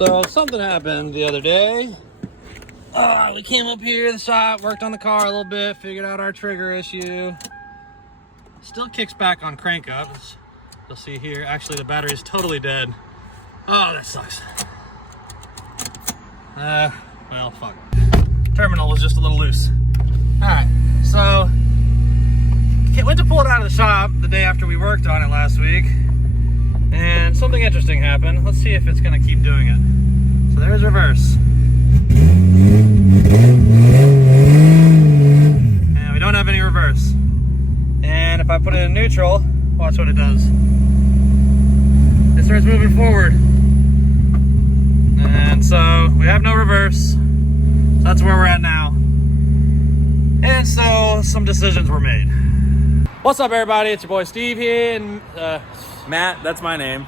So something happened the other day. We came up here to the shop, worked on the car a little bit, figured out our trigger issue. Still kicks back on crank ups. You'll see here, actually the battery is totally dead. Oh, that sucks. Well, fuck. Terminal was just a little loose. All right, so went to pull it out of the shop the day after we worked on it last week, and something interesting happened. Let's see if it's gonna keep doing it. So there's reverse. And we don't have any reverse. And if I put it in neutral, watch what it does. It starts moving forward. And so we have no reverse. So that's where we're at now. And so some decisions were made. What's up, everybody? It's your boy Steve here, and Matt, that's my name.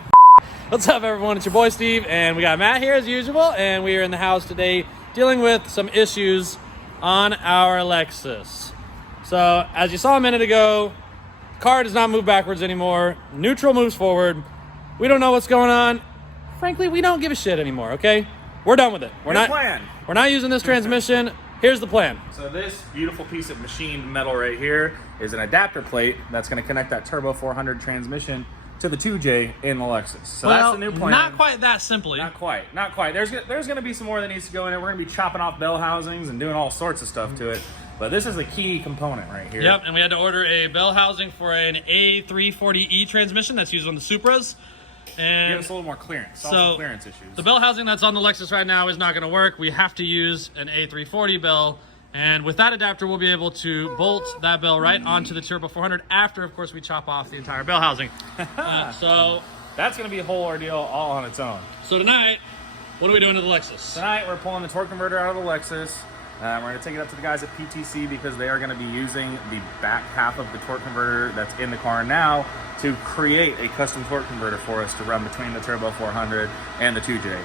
what's up, everyone? It's your boy Steve, and we got Matt here as usual, and we are in the house today dealing with some issues on our Lexus. So as you saw a minute ago, car does not move backwards anymore. Neutral moves forward. We don't know what's going on. Frankly, we don't give a shit anymore. Okay, we're done with it. We're not using this transmission. Here's the plan. So this beautiful piece of machined metal right here is an adapter plate that's going to connect that Turbo 400 transmission to the 2J in the Lexus. So that's the new plan. Not quite that simply. Not quite. There's going to be some more that needs to go in it. We're going to be chopping off bell housings and doing all sorts of stuff to it. But this is a key component right here. Yep, and we had to order a bell housing for an A340E transmission that's used on the Supras. And give us a little more clearance. So clearance issues. The bell housing that's on the Lexus right now is not going to work. We have to use an A340 bell, and with that adapter we'll be able to bolt that bell right onto the Turbo 400 after, of course, we chop off the entire bell housing. So that's going to be a whole ordeal all on its own. So tonight, what are we doing to the Lexus? Tonight we're pulling the torque converter out of the Lexus. We're going to take it up to the guys at PTC because they are going to be using the back half of the torque converter that's in the car now to create a custom torque converter for us to run between the Turbo 400 and the 2J.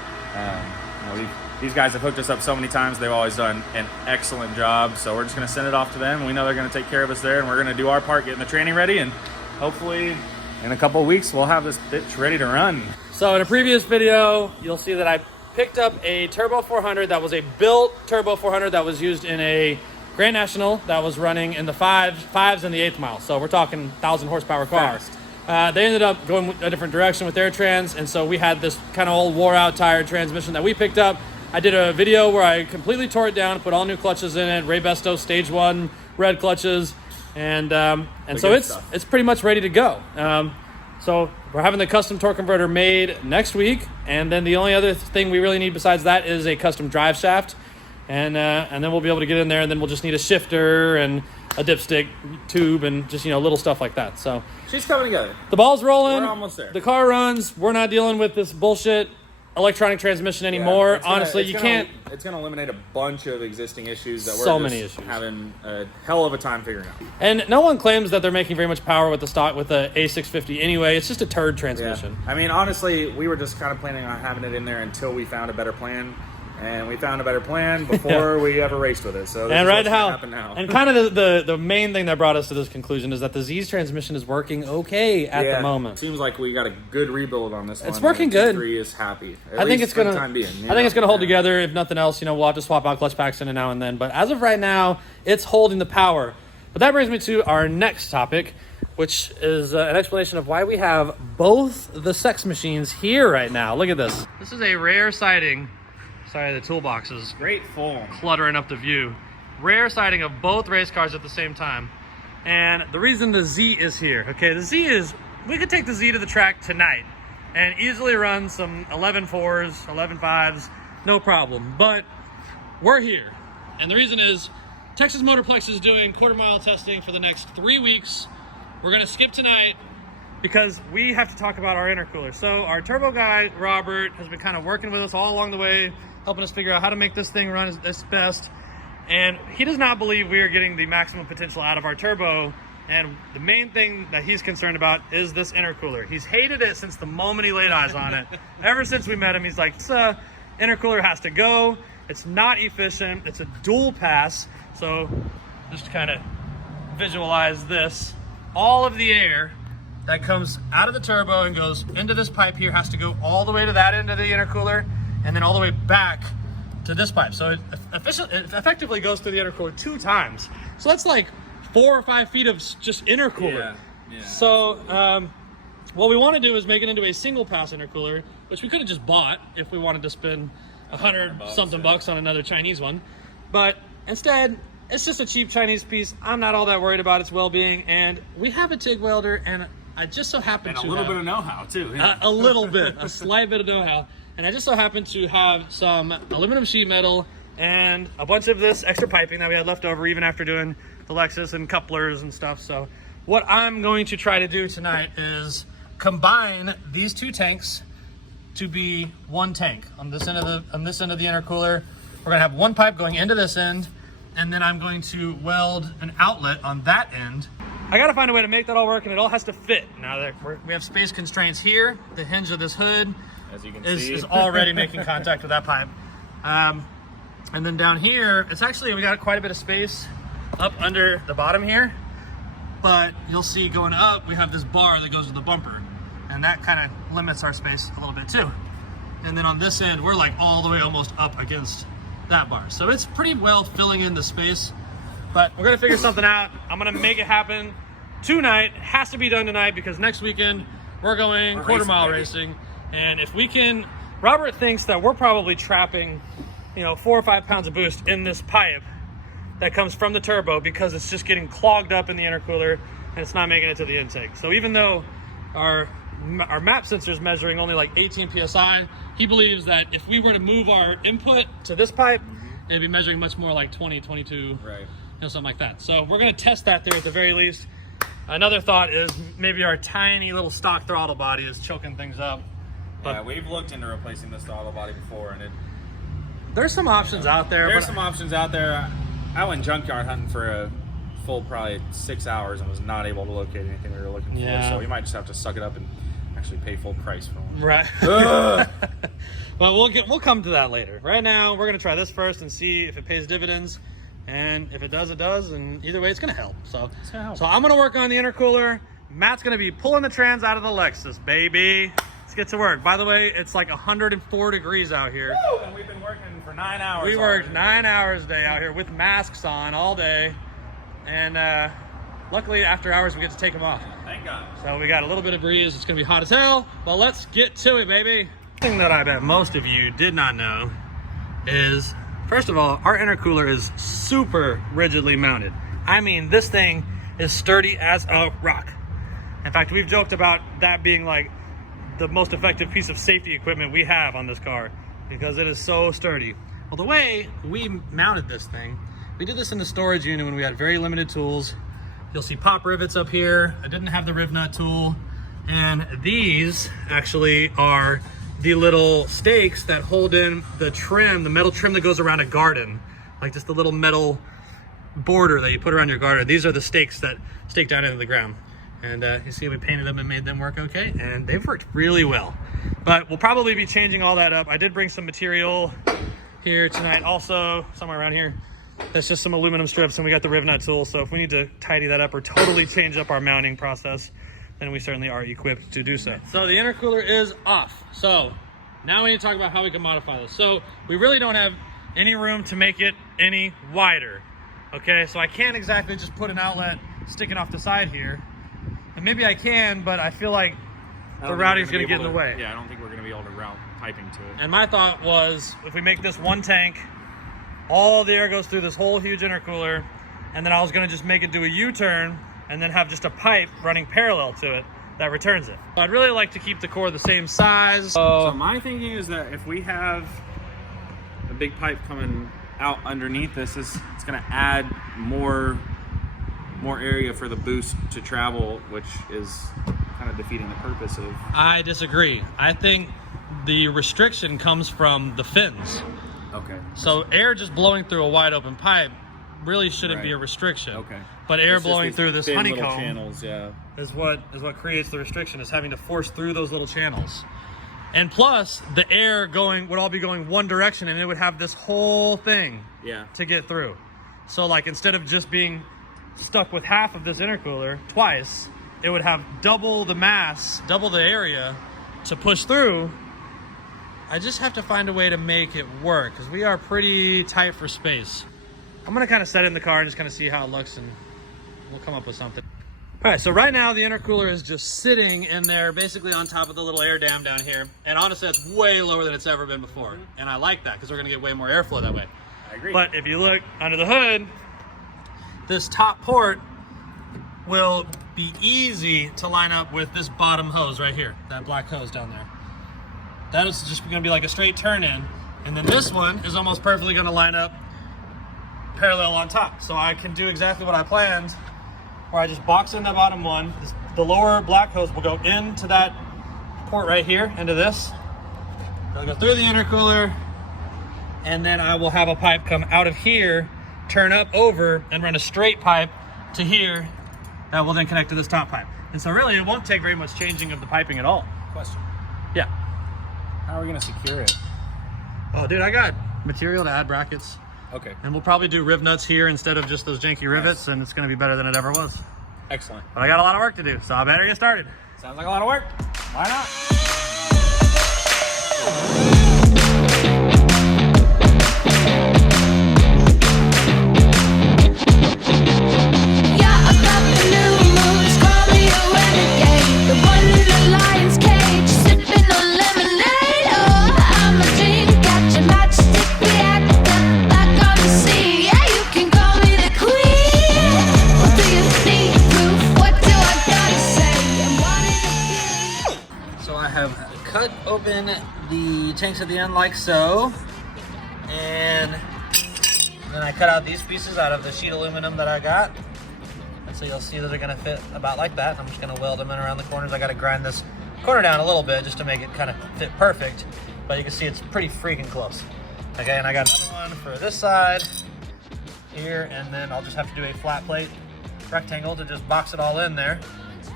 These guys have hooked us up so many times. They've always done an excellent job. So we're just going to send it off to them. We know they're going to take care of us there, and we're going to do our part getting the training ready. And hopefully in a couple of weeks, we'll have this bitch ready to run. So in a previous video, you'll see that I picked up a Turbo 400 that was a built Turbo 400 that was used in a Grand National that was running in the fives and the 8th mile. So we're talking 1,000 horsepower car. They ended up going a different direction with their trans, and so we had this kind of old wore out tired transmission that we picked up. I did a video where I completely tore it down, put all new clutches in it, Ray Besto stage 1 red clutches, and so it's pretty much ready to go. So we're having the custom torque converter made next week, and then the only other thing we really need besides that is a custom drive shaft, and then we'll be able to get in there, and then we'll just need a shifter and a dipstick tube and just little stuff like that. So she's coming together. The ball's rolling. We're almost there. The car runs. We're not dealing with this bullshit electronic transmission anymore. Yeah, honestly, you can't. It's going to eliminate a bunch of existing issues that we're having a hell of a time figuring out. And no one claims that they're making very much power with the A650 anyway. It's just a turd transmission. Yeah. I mean, honestly, we were just kind of planning on having it in there until we found a better plan. And we found a better plan before we ever raced with it. So this is what's gonna happen now. And kind of the main thing that brought us to this conclusion is that the Z's transmission is working okay at the moment. It seems like we got a good rebuild on this one. It's working good. T3 is happy. I think it's gonna hold together. If nothing else, we'll have to swap out clutch packs in and now and then. But as of right now, it's holding the power. But that brings me to our next topic, which is an explanation of why we have both the sex machines here right now. Look at this. This is a rare sighting. Sorry, the toolbox is great full cluttering up the view. Rare sighting of both race cars at the same time. And the reason the Z is here, okay, the Z is, we could take the Z to the track tonight and easily run some 11.4s, 11.5s, no problem. But we're here. And the reason is Texas Motorplex is doing quarter-mile testing for the next 3 weeks. We're gonna skip tonight because we have to talk about our intercooler. So our turbo guy, Robert, has been kind of working with us all along the way, helping us figure out how to make this thing run as best. And he does not believe we are getting the maximum potential out of our turbo. And the main thing that he's concerned about is this intercooler. He's hated it since the moment he laid eyes on it. Ever since we met him, he's like, this intercooler has to go. It's not efficient. It's a dual pass. So just kind of visualize this. All of the air that comes out of the turbo and goes into this pipe here has to go all the way to that end of the intercooler. and then all the way back to this pipe. So it effectively goes through the intercooler 2 times. So that's like 4 or 5 feet of just intercooler. Yeah. So what we want to do is make it into a single pass intercooler, which we could have just bought if we wanted to spend $100 something bucks on another Chinese one. But instead, it's just a cheap Chinese piece. I'm not all that worried about its well-being, and we have a TIG welder, and I just so happen to a little bit of know-how too. Yeah. A little bit, a slight bit of know-how. And I just so happen to have some aluminum sheet metal and a bunch of this extra piping that we had left over even after doing the Lexus and couplers and stuff. So what I'm going to try to do tonight is combine these 2 tanks to be 1 tank. On this end of the intercooler, we're gonna have 1 pipe going into this end, and then I'm going to weld an outlet on that end. I gotta find a way to make that all work, and it all has to fit. Now we have space constraints here. The hinge of this hood, as you can see, see, is already making contact with that pipe. And then down here, we got quite a bit of space up under the bottom here, but you'll see going up, we have this bar that goes with the bumper, and that kind of limits our space a little bit too. And then on this end, we're like all the way almost up against that bar. So it's pretty well filling in the space, but we're gonna figure something out. I'm gonna make it happen tonight. It has to be done tonight because next weekend we're going quarter mile racing. And if we can, Robert thinks that we're probably trapping, 4 or 5 pounds of boost in this pipe that comes from the turbo because it's just getting clogged up in the intercooler and it's not making it to the intake. So even though our map sensor is measuring only like 18 PSI, he believes that if we were to move our input to this pipe, it'd be measuring much more like 20, 22, right, something like that. So we're gonna test that there at the very least. Another thought is maybe our tiny little stock throttle body is choking things up. But yeah, we've looked into replacing this throttle body before, and there's some options out there. There's some options out there. I went junkyard hunting for a full probably 6 hours and was not able to locate anything we were looking for. So we might just have to suck it up and actually pay full price for one. Right. Well, we'll come to that later. Right now, we're gonna try this first and see if it pays dividends. And if it does, it does. And either way, it's gonna help. So I'm gonna work on the intercooler. Matt's gonna be pulling the trans out of the Lexus, baby. Let's get to work. By the way, it's like 104 degrees out here. Woo! And we've been working for 9 hours. We worked 9 hours a day out here with masks on all day. And luckily, after hours, we get to take them off. Thank God. So we got a little bit of breeze. It's gonna be hot as hell. But let's get to it, baby. The thing that I bet most of you did not know is, first of all, our intercooler is super rigidly mounted. I mean, this thing is sturdy as a rock. In fact, we've joked about that being like the most effective piece of safety equipment we have on this car because it is so sturdy. Well, the way we mounted this thing, we did this in the storage unit when we had very limited tools. You'll see pop rivets up here. I didn't have the riv nut tool. And these actually are the little stakes that hold in the trim, the metal trim that goes around a garden, like just the little metal border that you put around your garden. These are the stakes that stake down into the ground. And you see we painted them and made them work okay, and they've worked really well. But we'll probably be changing all that up. I did bring some material here tonight also, somewhere around here. That's just some aluminum strips, and we got the riv nut tool. So if we need to tidy that up or totally change up our mounting process, then we certainly are equipped to do so. So the intercooler is off. So now we need to talk about how we can modify this. So we really don't have any room to make it any wider. Okay, so I can't exactly just put an outlet sticking off the side here. And maybe I can, but I feel like the routing's gonna get in the way. Yeah, I don't think we're gonna be able to route piping to it. And my thought was, if we make this 1 tank, all the air goes through this whole huge intercooler, and then I was gonna just make it do a U-turn and then have just a pipe running parallel to it that returns it. I'd really like to keep the core the same size. So my thinking is that if we have a big pipe coming out underneath this, it's gonna add more area for the boost to travel, which is kind of defeating the purpose of... I disagree. I think the restriction comes from the fins. Okay. So air just blowing through a wide open pipe really shouldn't be a restriction. Okay. But air blowing through this honeycomb channels, is what creates the restriction, is having to force through those little channels. And plus, the air would all be going one direction, and it would have this whole thing to get through. So like, instead of just being stuck with half of this intercooler twice, it would have double the mass, double the area to push through, I just have to find a way to make it work because we are pretty tight for space. I'm gonna kind of set it in the car and just kind of see how it looks, and we'll come up with something. All right, so right now the intercooler is just sitting in there basically on top of the little air dam down here. And honestly, that's way lower than it's ever been before. And I like that because we're gonna get way more airflow that way. I agree. But if you look under the hood, this top port will be easy to line up with this bottom hose right here, that black hose down there. That is just gonna be like a straight turn in. And then this one is almost perfectly gonna line up parallel on top. So I can do exactly what I planned, where I just box in the bottom one. The lower black hose will go into that port right here, into this. It'll go through the intercooler, and then I will have a pipe come out of here, turn up over, and run a straight pipe to here that will then connect to this top pipe. And so really, it won't take very much changing of the piping at all. Question. Yeah. How are we gonna secure it? Oh, dude, I got material to add brackets. Okay. And we'll probably do riv nuts here instead of just those janky rivets, and it's gonna be better than it ever was. Excellent. But I got a lot of work to do, so I better get started. Sounds like a lot of work. Why not? Cut open the tanks at the end like so, and then I cut out these pieces out of the sheet aluminum that I got, and so you'll see that they're going to fit about like that. I'm just going to weld them in around the corners. I got to grind this corner down a little bit just to make it kind of fit perfect, but you can see it's pretty freaking close. Okay, and I got another one for this side here, and then I'll just have to do a flat plate rectangle to just box it all in there.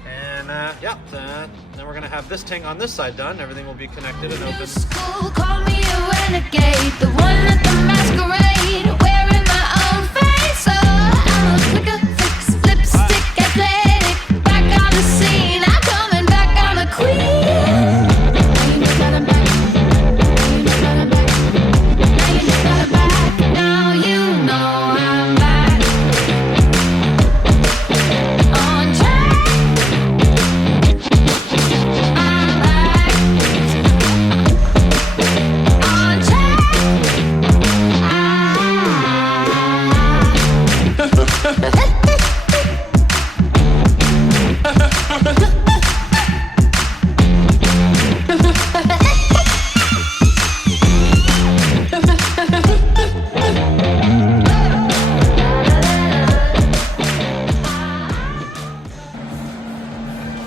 And yeah, then we're gonna have this tank on this side done. Everything will be connected and open. School called me a renegade, the one at the masquerade, wearing my own face. Oh, I'm a quicker fix, lipstick athletic, back on the scene. I'm coming back, I'm a queen. Now you know that I'm back. Now you know I'm back. On track.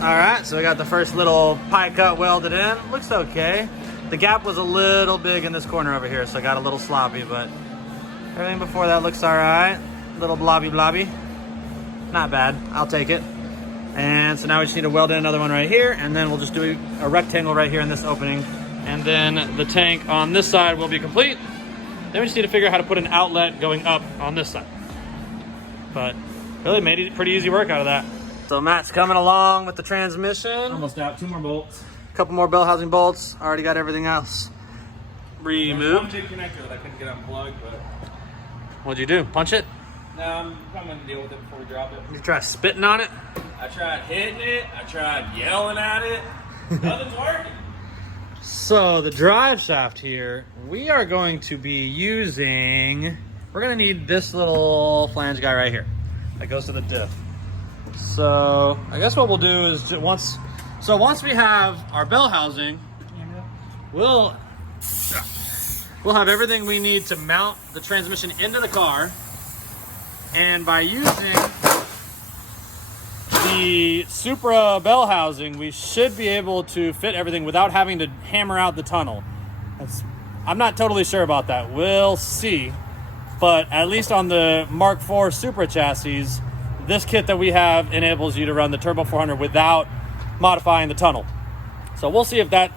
Alright, so we got the first little pie cut welded in. Looks okay. The gap was a little big in this corner over here, so I got a little sloppy, but everything before that looks alright. Little blobby blobby. Not bad. I'll take it. And so now we just need to weld in another one right here, and then we'll just do a rectangle right here in this opening. And then the tank on this side will be complete. Then we just need to figure out how to put an outlet going up on this side. But really made it pretty easy work out of that. So Matt's coming along with the transmission. Almost out. 2 more bolts. A couple more bell housing bolts. Already got everything else There's one removed. big connector that I couldn't get unplugged, but What'd you do? Punch it? no, I'm going to deal with it before we drop it. You try spitting on it? I tried hitting it. I tried yelling at it. Nothing's working. So the drive shaft here, we are going to be using, we're gonna need this little flange guy right here that goes to the diff. So I guess what we'll do is once we have our bell housing, we'll have everything we need to mount the transmission into the car. And by using the Supra bell housing, we should be able to fit everything without having to hammer out the tunnel. I'm not totally sure about that. We'll see. But at least on the Mark IV Supra chassis, this kit that we have enables you to run the Turbo 400 without modifying the tunnel. So we'll see if that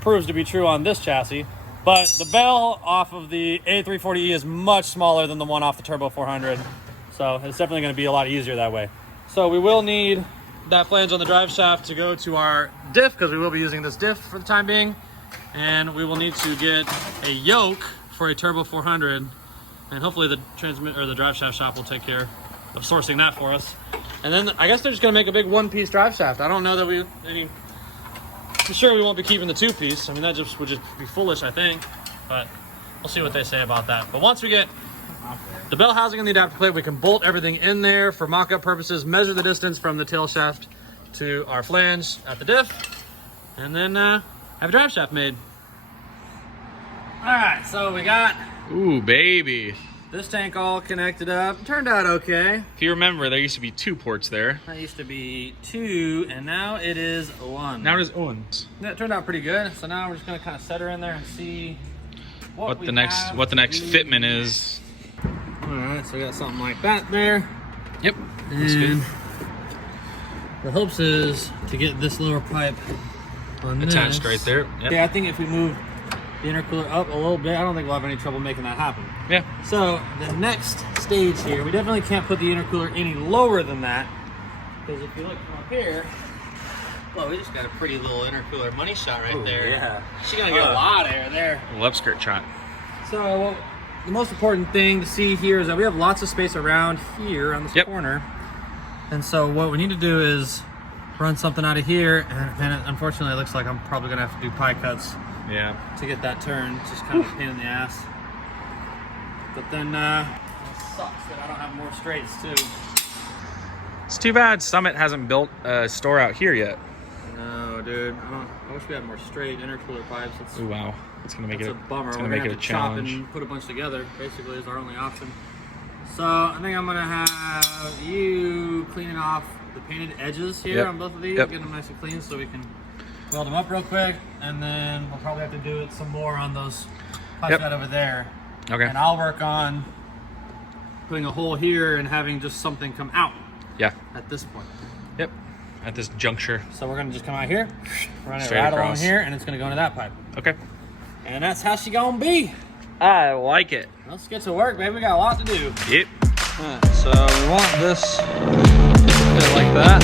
proves to be true on this chassis. But the bell off of the A340E is much smaller than the one off the Turbo 400. So it's definitely going to be a lot easier that way. So we will need that flange on the drive shaft to go to our diff, because we will be using this diff for the time being. And we will need to get a yoke for a Turbo 400. And hopefully the the drive shaft shop will take care of sourcing that for us. And then I guess they're just gonna make a big one-piece drive shaft. I don't know that I'm sure we won't be keeping the two-piece. I mean, that just would just be foolish, I think. But we'll see what they say about that. But once we get the bell housing and the adapter plate, we can bolt everything in there for mock-up purposes, measure the distance from the tail shaft to our flange at the diff, and then have a drive shaft made. All right, so we got Ooh, baby. this tank all connected up. Turned out okay. If you remember, there used to be 2 ports there. That used to be 2, and now it is 1. Now it is one. That turned out pretty good. So now we're just gonna kind of set her in there and see What the next fitment is. All right, so we got something like that there. Yep. That's good. And the hopes is to get this lower pipe on Attached this. right there. Yep. Yeah, I think if we move the intercooler up a little bit, I don't think we'll have any trouble making that happen. Yeah. So the next stage here, we definitely can't put the intercooler any lower than that, because if you look from up here, well, we just got a pretty little intercooler money shot right there. Yeah. She's gonna get a lot of air there. A love skirt shot. So the most important thing to see here is that we have lots of space around here on this corner. And so what we need to do is run something out of here, and unfortunately it looks like I'm probably gonna have to do pie cuts to get that turned. It's just kind of a pain in the ass. But then it sucks that I don't have more straights too. It's too bad Summit hasn't built a store out here yet. No, dude. I wish we had more straight intercooler pipes. Ooh, wow. It's gonna make it a bummer. It's We're gonna gonna make it have a to chop challenge. and put a bunch together. Basically, is our only option. So I think I'm gonna have you cleaning off the painted edges here on both of these, get them nice and clean, so we can weld them up real quick, and then we'll probably have to do it some more on those pipes right over there. Okay. And I'll work on putting a hole here and having just something come out. Yeah. At this point. Yep. At this juncture. So we're gonna just come out here, run it Straight right along across. here, and it's gonna go into that pipe. Okay. And that's how she gonna be. I like it. Let's get to work, baby. We got a lot to do. Yep. Alright, so we want this like that.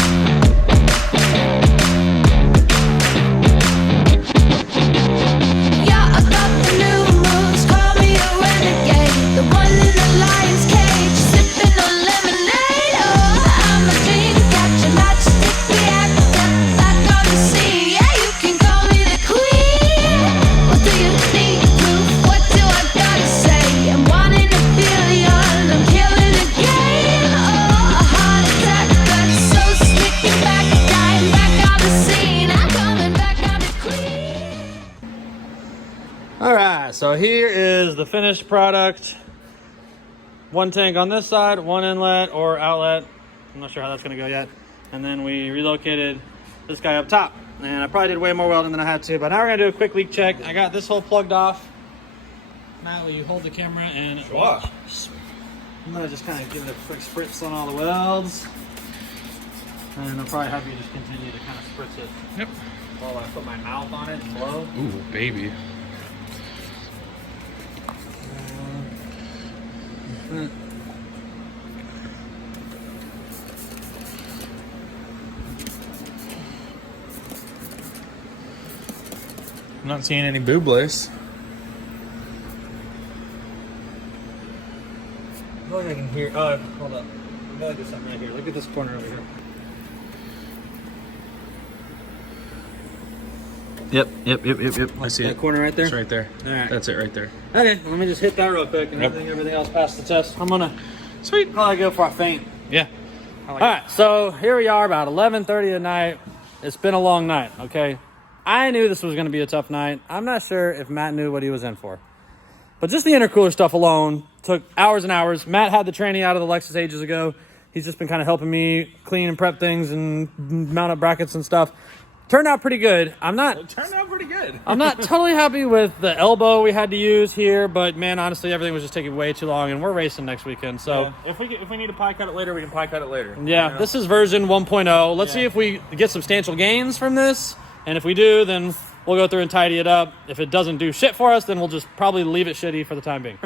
Yeah, I got the new moves, call me a renegade. The one in the lion's cage, sipping on lemonade. Oh, I'm a dream catcher, matchstick reactor, back on the scene. Yeah, you can call me the queen. What do you need proof? What do I gotta say? I'm one in a billion, I'm killing the game. Oh, a heart attack, that's so sticking back, dying back on the scene. I'm coming back, I'm the queen. All right, so here is the finished product. One tank on this side, one inlet or outlet. I'm not sure how that's gonna go yet. And then we relocated this guy up top. And I probably did way more welding than I had to, but now we're gonna do a quick leak check. I got this hole plugged off. Matt, will you hold the camera and watch? I'm gonna just kind of give it a quick spritz on all the welds. And I'll probably have you just continue to kind of spritz it. Yep. While I put my mouth on it and blow. Ooh, baby. I'm not seeing any booblies. I feel like I can hear. Oh, hold up. I feel like there's something right here. Look at this corner over here. Yep. I see That it. corner right there? It's right there. All right. That's it right there. Okay, let me just hit that real quick and Yep. everything else passed the test. I'm gonna Sweet. probably go for a faint. Yeah. All right, so here we are about 11:30 at night. It's been a long night, okay? I knew this was gonna be a tough night. I'm not sure if Matt knew what he was in for. But just the intercooler stuff alone took hours and hours. Matt had the training out of the Lexus ages ago. He's just been kind of helping me clean and prep things and mount up brackets and stuff. Turned out pretty good. Turned out pretty good. I'm not totally happy with the elbow we had to use here, but man, honestly, everything was just taking way too long, and we're racing next weekend. So If we need to pie cut it later, we can pie cut it later. yeah, You know? this is version 1.0. Let's see if we get substantial gains from this, and if we do, then we'll go through and tidy it up. If it doesn't do shit for us, then we'll just probably leave it shitty for the time being.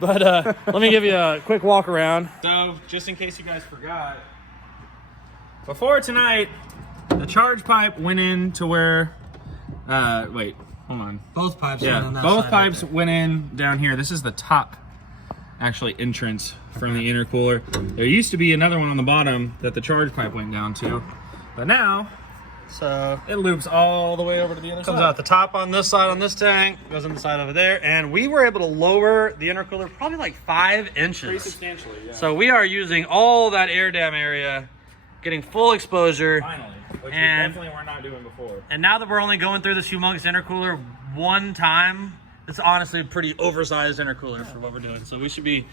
But let me give you a quick walk around. So, just in case you guys forgot, before tonight, the charge pipe went in to where, Hold on. Both pipes went Yeah, on that both side pipes right went in down here. This is the top, actually, entrance from the intercooler. There used to be another one on the bottom that the charge pipe went down to, but now there. So it loops all the way over to the other comes side. out the top on this side on this tank, goes in the side over there, and we were able to lower the intercooler probably like 5 inches. Pretty substantially, yeah. So we are using all that air dam area, getting full exposure. Finally, which And- we definitely were not doing before. And now that we're only going through this humongous intercooler one time, it's honestly a pretty oversized intercooler for what we're doing. So we should be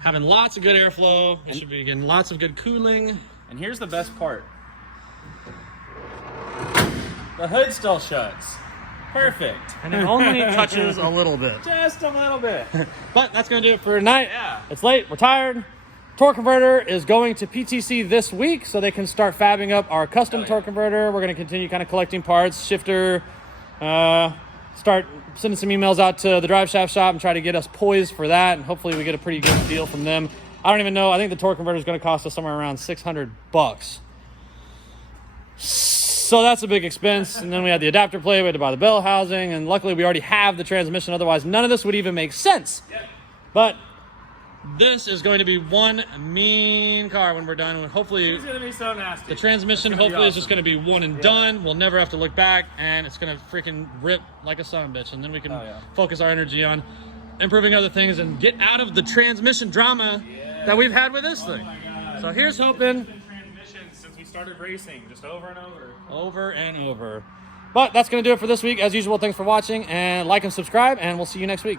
having lots of good airflow. We should be getting lots of good cooling. And here's the best part. The hood still shuts. Perfect. And it only touches a little bit. Just a little bit. But that's going to do it for tonight. Yeah. It's late. We're tired. Torque converter is going to PTC this week so they can start fabbing up our custom torque converter. We're going to continue kind of collecting parts, shifter, start sending some emails out to the drive shaft shop and try to get us poised for that. And hopefully we get a pretty good deal from them. I don't even know. I think the torque converter is going to cost us somewhere around $600. So that's a big expense. And then we had the adapter plate, we had to buy the bell housing, and luckily we already have the transmission. Otherwise, none of this would even make sense. But this is going to be one mean car when we're done. And hopefully, It's gonna be so nasty. the transmission It's gonna be hopefully is just awesome. going to be one and done. We'll never have to look back, and it's going to freaking rip like a son of a bitch. And then we can focus our energy on improving other things and get out of the transmission drama that we've had with this thing. So here's hoping. Transmissions since we started racing, just over and over. Over and over. But that's going to do it for this week. As usual, thanks for watching, and like and subscribe, and we'll see you next week.